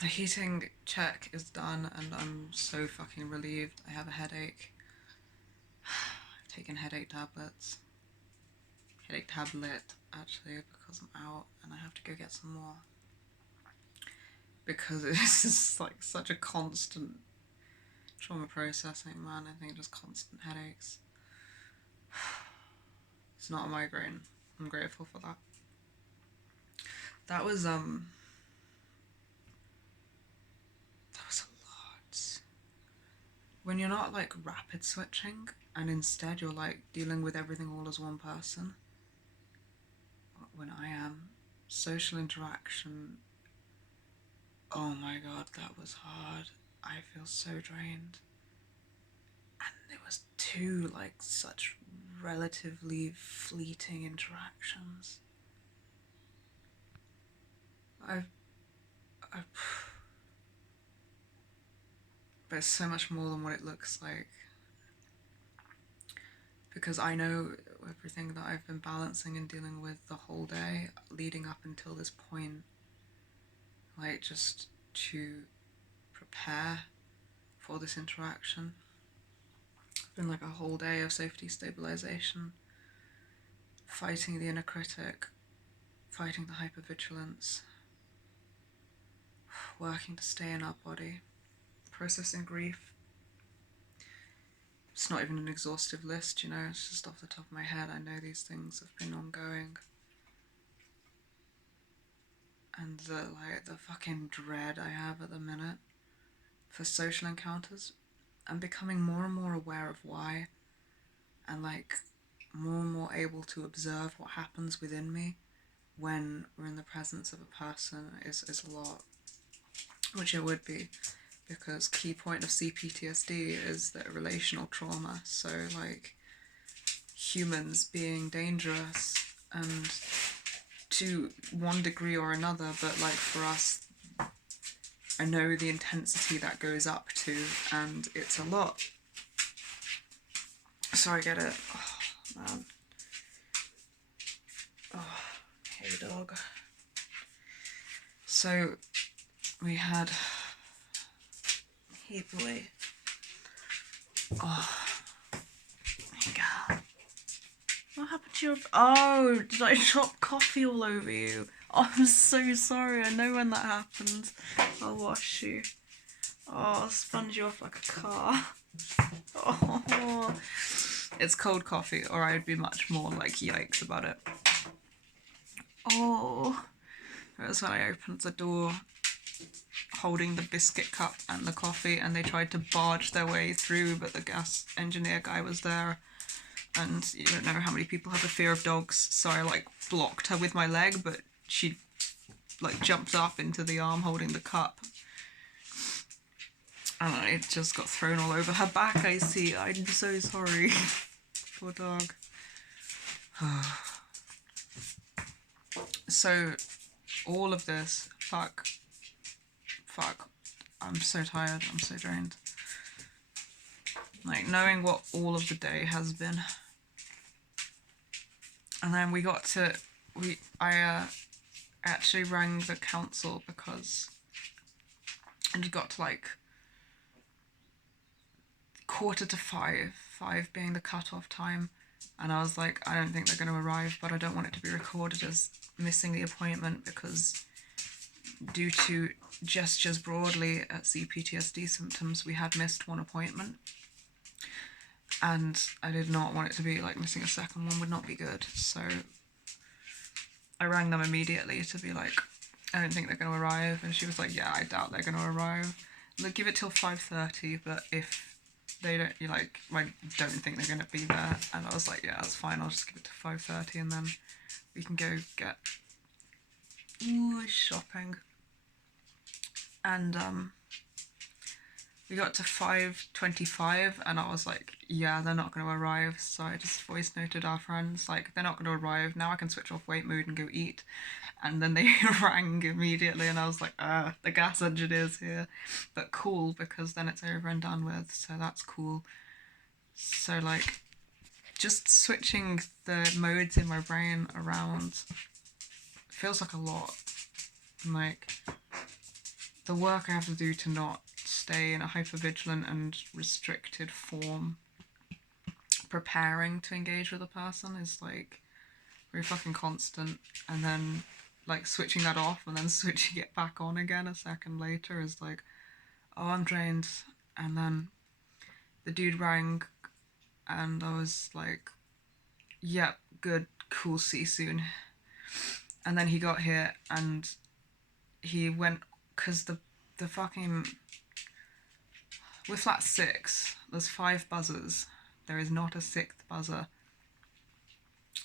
The heating check is done and I'm so fucking relieved. I have a headache. I've taken headache tablets. Headache tablet, actually, because I'm out and I have to go get some more. Because it's just like such a constant trauma processing, man. I think just constant headaches. It's not a migraine. I'm grateful for that. That was a lot. When you're not like rapid switching and instead you're like dealing with everything all as one person. When I am, social interaction, oh my god, that was hard. I feel so drained. And it was two like such relatively fleeting interactions. But it's so much more than what it looks like. Because I know everything that I've been balancing and dealing with the whole day leading up until this point. Like, just to prepare for this interaction. It's been like a whole day of safety stabilization, fighting the inner critic, fighting the hypervigilance, working to stay in our body, processing grief. It's not even an exhaustive list, you know, it's just off the top of my head. I know these things have been ongoing. And the fucking dread I have at the minute for social encounters. I'm becoming more and more aware of why, and like more and more able to observe what happens within me when we're in the presence of a person is a lot, which it would be, because key point of C-PTSD is that relational trauma, so like humans being dangerous and to one degree or another, but like for us, I know the intensity that goes up to, and it's a lot. So I get it. Oh, man. Oh, hey dog. So we had... Hey boy. Oh, hey girl. What happened to your... Oh, did I drop coffee all over you? Oh, I'm so sorry. I know when that happens. I'll wash you. Oh, I'll sponge you off like a car. Oh, it's cold coffee, or I'd be much more like yikes about it. Oh, that's when I opened the door holding the biscuit cup and the coffee, and they tried to barge their way through, but the gas engineer guy was there. And you don't know how many people have a fear of dogs, so I like blocked her with my leg, but she like jumped up into the arm holding the cup. And it just got thrown all over her back, I see. I'm so sorry. Poor dog. So, all of this, fuck, I'm so tired, I'm so drained. Like, knowing what all of the day has been. And then we got to, I actually rang the council because it got to like 4:45, 5 being the cut-off time, and I was like, I don't think they're going to arrive, but I don't want it to be recorded as missing the appointment, because due to gestures broadly at C-PTSD symptoms, we had missed one appointment, and I did not want it to be like missing a second one would not be good. So I rang them immediately to be like, I don't think they're going to arrive, and she was like, yeah, I doubt they're going to arrive. They'll give it till 5:30, but if they don't, I don't think they're going to be there. And I was like, yeah, that's fine, I'll just give it to 5:30 and then we can go get shopping. And we got to 5:25 and I was like, yeah, they're not going to arrive. So I just voice noted our friends, like, they're not going to arrive. Now I can switch off wait mood and go eat. And then they rang immediately and I was like, the gas engineer's here. But cool, because then it's over and done with, so that's cool. So like, just switching the modes in my brain around feels like a lot. Like, the work I have to do to not stay in a hypervigilant and restricted form preparing to engage with a person is like very fucking constant, and then like switching that off and then switching it back on again a second later is like, oh, I'm drained. And then the dude rang and I was like, yep, good, cool, see you soon. And then he got here and he went, because the fucking, with flat 6 there's 5 buzzers, there is not a 6th buzzer,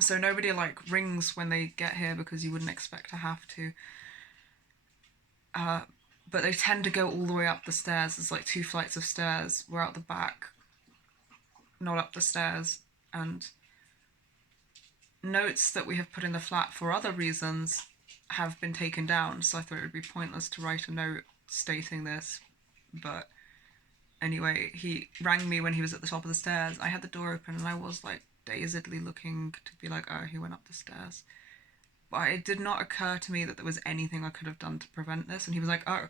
so nobody like rings when they get here because you wouldn't expect to have to, but they tend to go all the way up the stairs. There's like 2 flights of stairs. We're out the back, not up the stairs, and notes that we have put in the flat for other reasons have been taken down, so I thought it would be pointless to write a note stating this. But anyway, he rang me when he was at the top of the stairs. I had the door open and I was like dazedly looking to be like, oh, he went up the stairs. But it did not occur to me that there was anything I could have done to prevent this. And he was like, oh,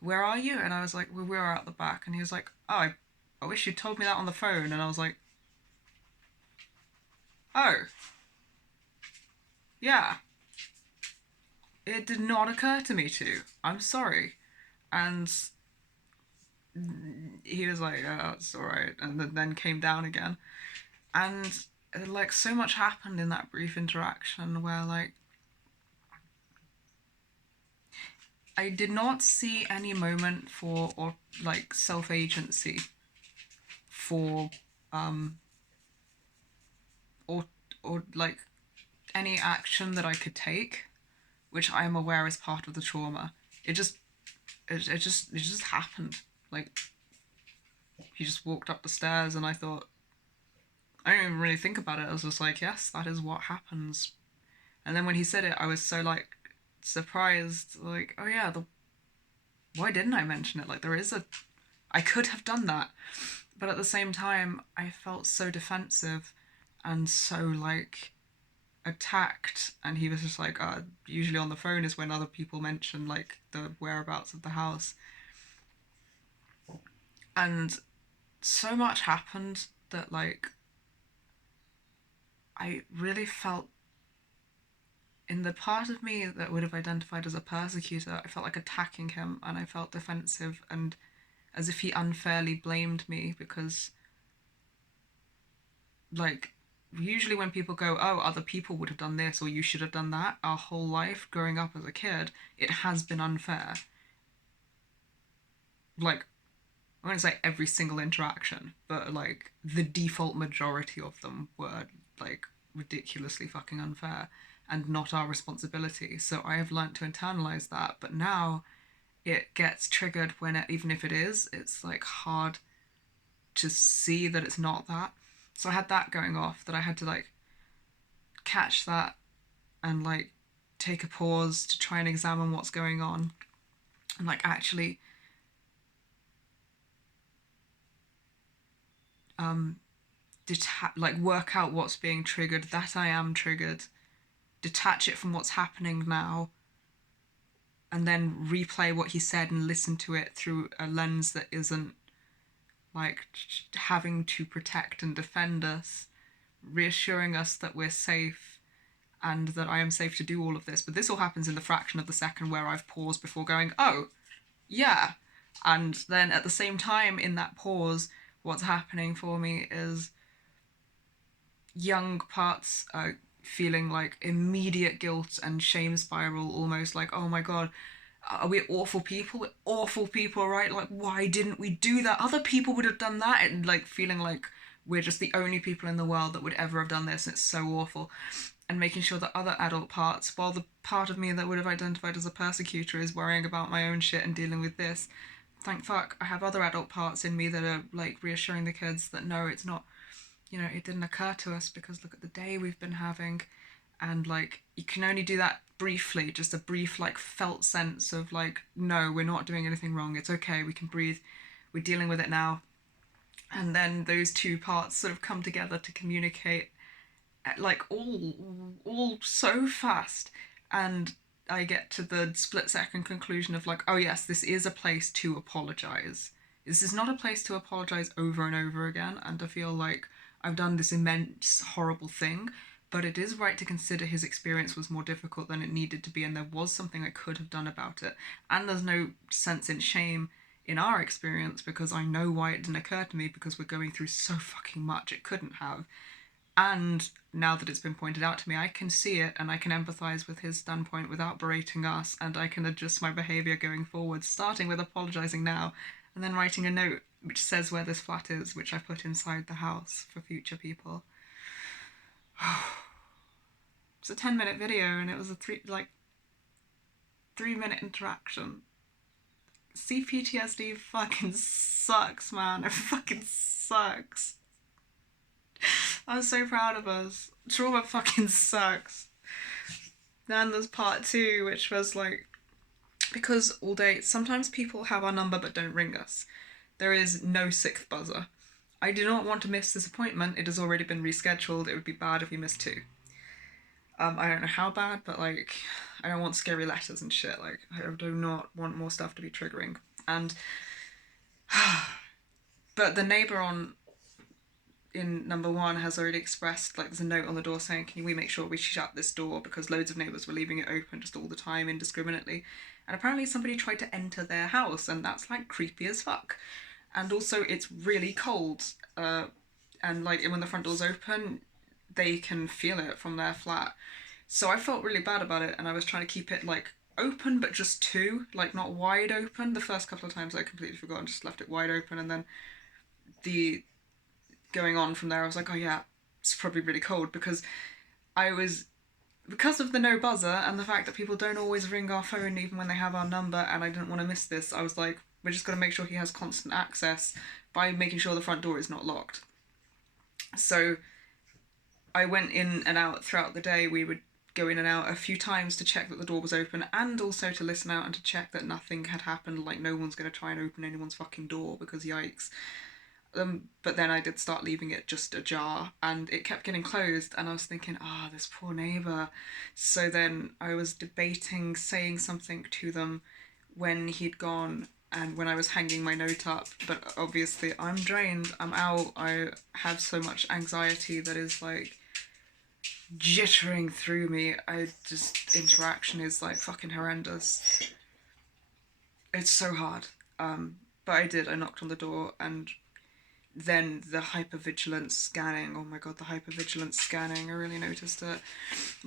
where are you? And I was like, well, we were out the back. And he was like, oh, I wish you'd told me that on the phone. And I was like, oh, yeah. It did not occur to me to. I'm sorry. And he was like, oh, it's alright. And then came down again. And like so much happened in that brief interaction where like I did not see any moment for or like self-agency for or like any action that I could take, which I am aware is part of the trauma. It just happened. Like he just walked up the stairs and I thought, I didn't even really think about it. I was just like, yes, that is what happens. And then when he said it, I was so like surprised, like, oh yeah, why didn't I mention it? Like I could have done that. But at the same time, I felt so defensive and so like attacked, and he was just like, usually on the phone is when other people mention like the whereabouts of the house. And so much happened that like I really felt, in the part of me that would have identified as a persecutor, I felt like attacking him, and I felt defensive and as if he unfairly blamed me because like usually when people go, oh, other people would have done this or you should have done that, our whole life growing up as a kid, it has been unfair. Like, I wouldn't say every single interaction, but like the default majority of them were like ridiculously fucking unfair and not our responsibility. So I have learned to internalize that, but now it gets triggered when even if it is, it's like hard to see that it's not that. So I had that going off, that I had to like catch that and like take a pause to try and examine what's going on and like actually like work out what's being triggered, that I am triggered, detach it from what's happening now, and then replay what he said and listen to it through a lens that isn't like having to protect and defend us, reassuring us that we're safe and that I am safe to do all of this. But this all happens in the fraction of the second where I've paused before going, oh, yeah. And then at the same time in that pause, what's happening for me is young parts feeling like immediate guilt and shame spiral, almost like, oh my god, are we awful people? We're awful people, right? Like, why didn't we do that? Other people would have done that. And like feeling like we're just the only people in the world that would ever have done this, and it's so awful. And making sure that other adult parts, while the part of me that would have identified as a persecutor is worrying about my own shit and dealing with this, thank fuck I have other adult parts in me that are like reassuring the kids that no, it's not, you know, it didn't occur to us because look at the day we've been having. And like you can only do that briefly, just a brief like felt sense of like, no, we're not doing anything wrong, it's okay, we can breathe, we're dealing with it now. And then those two parts sort of come together to communicate like all so fast. And I get to the split-second conclusion of like, oh yes, this is a place to apologise. This is not a place to apologise over and over again, and I feel like I've done this immense, horrible thing, but it is right to consider his experience was more difficult than it needed to be, and there was something I could have done about it. And there's no sense in shame in our experience, because I know why it didn't occur to me, because we're going through so fucking much it couldn't have. And now that it's been pointed out to me, I can see it and I can empathise with his standpoint without berating us, and I can adjust my behaviour going forward, starting with apologising now and then writing a note which says where this flat is, which I put inside the house for future people. It's a 10-minute video and it was a 3-minute interaction. C-PTSD fucking sucks, man. It fucking sucks. I'm so proud of us. Trauma fucking sucks. Then there's part 2, which was like, because all day, sometimes people have our number but don't ring us. There is no 6th buzzer. I do not want to miss this appointment. It has already been rescheduled. It would be bad if we missed 2. I don't know how bad, but like, I don't want scary letters and shit. Like, I do not want more stuff to be triggering. And, but the neighbour in number 1 has already expressed, like, there's a note on the door saying, can we make sure we shut this door, because loads of neighbours were leaving it open just all the time indiscriminately. And apparently somebody tried to enter their house, and that's like creepy as fuck. And also it's really cold, and like when the front door's open, they can feel it from their flat. So I felt really bad about it, and I was trying to keep it like open but just 2, like not wide open. The first couple of times I completely forgot and just left it wide open, and then the going on from there I was like, oh yeah, it's probably really cold, because of the no buzzer and the fact that people don't always ring our phone even when they have our number, and I didn't want to miss this. I was like, we're just going to make sure he has constant access by making sure the front door is not locked. So I went in and out throughout the day. We would go in and out a few times to check that the door was open, and also to listen out and to check that nothing had happened, like no one's going to try and open anyone's fucking door, because yikes. But then I did start leaving it just ajar, and it kept getting closed, and I was thinking, this poor neighbour. So then I was debating saying something to them when he'd gone, and when I was hanging my note up, but obviously I'm drained, I'm out, I have so much anxiety that is like jittering through me. Interaction is like fucking horrendous. It's so hard. But I knocked on the door, and then the hypervigilance scanning, oh my god, the hypervigilance scanning, I really noticed it,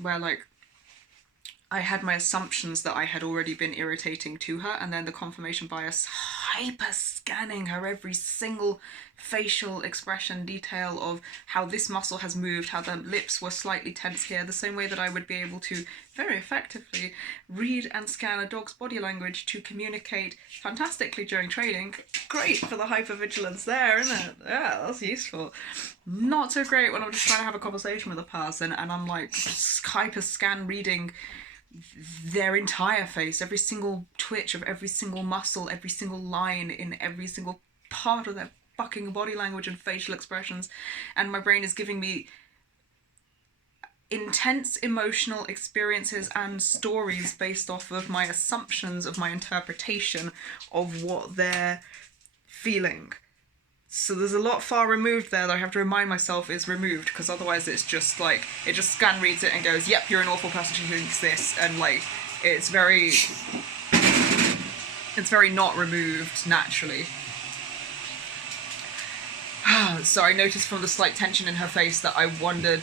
where like I had my assumptions that I had already been irritating to her, and then the confirmation bias hyper scanning her every single facial expression detail of how this muscle has moved, how the lips were slightly tense here, the same way that I would be able to very effectively read and scan a dog's body language to communicate fantastically during training. Great for the hypervigilance there, isn't it? Yeah, that's useful. Not so great when I'm just trying to have a conversation with a person and I'm like hyper scan reading their entire face, every single twitch of every single muscle, every single line in every single part of their fucking body language and facial expressions, and my brain is giving me intense emotional experiences and stories based off of my assumptions of my interpretation of what they're feeling. So there's a lot far removed there that I have to remind myself is removed, because otherwise it's just like, it just scan reads it and goes, yep, you're an awful person who thinks this, and like, it's very not removed naturally. So I noticed from the slight tension in her face that I wondered,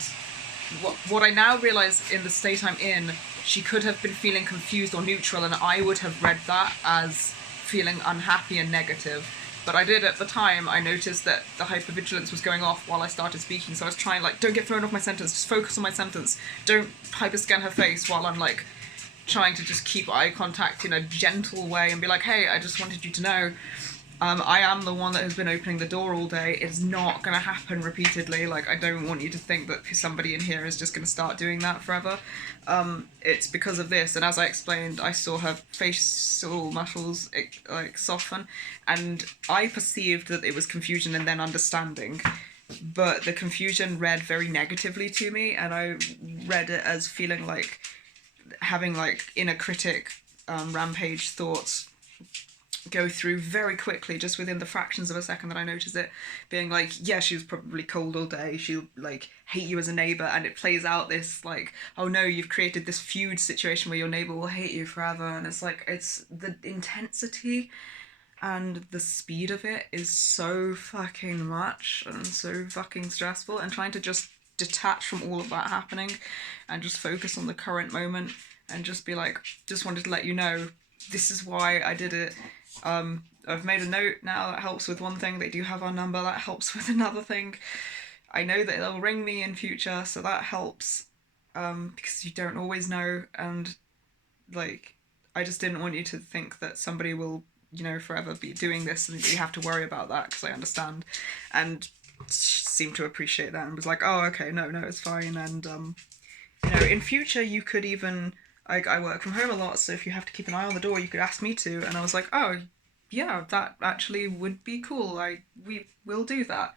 what I now realise in the state I'm in, she could have been feeling confused or neutral, and I would have read that as feeling unhappy and negative. But I did at the time, I noticed that the hypervigilance was going off while I started speaking, so I was trying, like, don't get thrown off my sentence, just focus on my sentence. Don't hyperscan her face while I'm, like, trying to just keep eye contact in a gentle way and be like, hey, I just wanted you to know, I am the one that has been opening the door all day. It's not going to happen repeatedly. Like, I don't want you to think that somebody in here is just going to start doing that forever. It's because of this. And as I explained, I saw her facial muscles like soften, and I perceived that it was confusion and then understanding. But the confusion read very negatively to me, and I read it as feeling like having like inner critic rampage thoughts go through very quickly, just within the fractions of a second that I notice it, being like, yeah, she was probably cold all day, she'll like hate you as a neighbour, and it plays out this like, oh no, you've created this feud situation where your neighbour will hate you forever. And it's like, it's the intensity and the speed of it is so fucking much and so fucking stressful, and trying to just detach from all of that happening and just focus on the current moment and just be like, just wanted to let you know this is why I did it. I've made a note now that helps with one thing. They do have our number, that helps with another thing. I know that they'll ring me in future, so that helps, because you don't always know. And like, I just didn't want you to think that somebody will, you know, forever be doing this and you have to worry about that, because I understand. And seemed to appreciate that and was like, oh, okay, no, it's fine. And you know, in future you could even, like, I work from home a lot, so if you have to keep an eye on the door, you could ask me to. And I was like, oh yeah, that actually would be cool, we will do that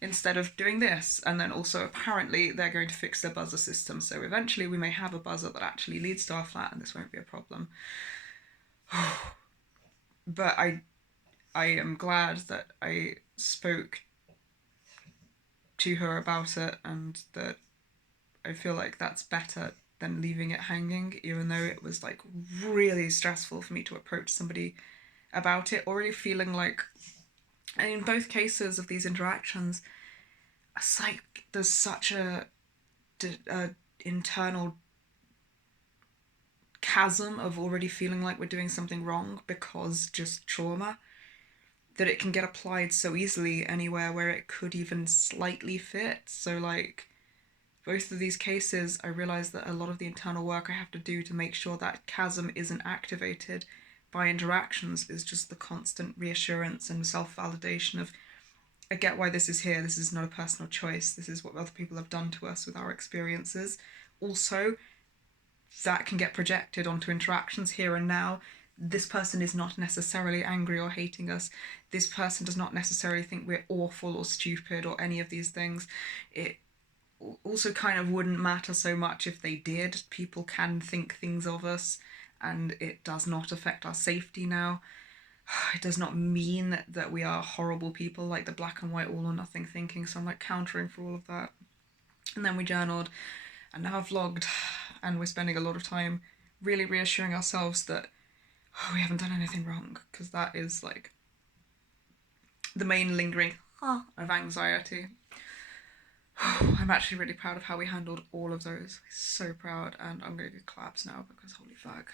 instead of doing this. And then also, apparently they're going to fix their buzzer system, so eventually we may have a buzzer that actually leads to our flat and this won't be a problem. But I am glad that I spoke to her about it, and that I feel like that's better than leaving it hanging, even though it was like really stressful for me to approach somebody about it, already feeling like, and in both cases of these interactions, it's like there's such a internal chasm of already feeling like we're doing something wrong because just trauma, that it can get applied so easily anywhere where it could even slightly fit. So like, both of these cases, I realised that a lot of the internal work I have to do to make sure that chasm isn't activated by interactions is just the constant reassurance and self-validation of, I get why this is here, this is not a personal choice, this is what other people have done to us with our experiences. Also, that can get projected onto interactions here and now. This person is not necessarily angry or hating us. This person does not necessarily think we're awful or stupid or any of these things. It also kind of wouldn't matter so much if they did. People can think things of us, and it does not affect our safety now. It does not mean that we are horrible people, like the black and white all or nothing thinking. So I'm like countering for all of that. And then we journaled, and now I've vlogged, and we're spending a lot of time really reassuring ourselves that we haven't done anything wrong, because that is like the main lingering of anxiety. I'm actually really proud of how we handled all of those. So proud, and I'm gonna do claps now because holy fuck.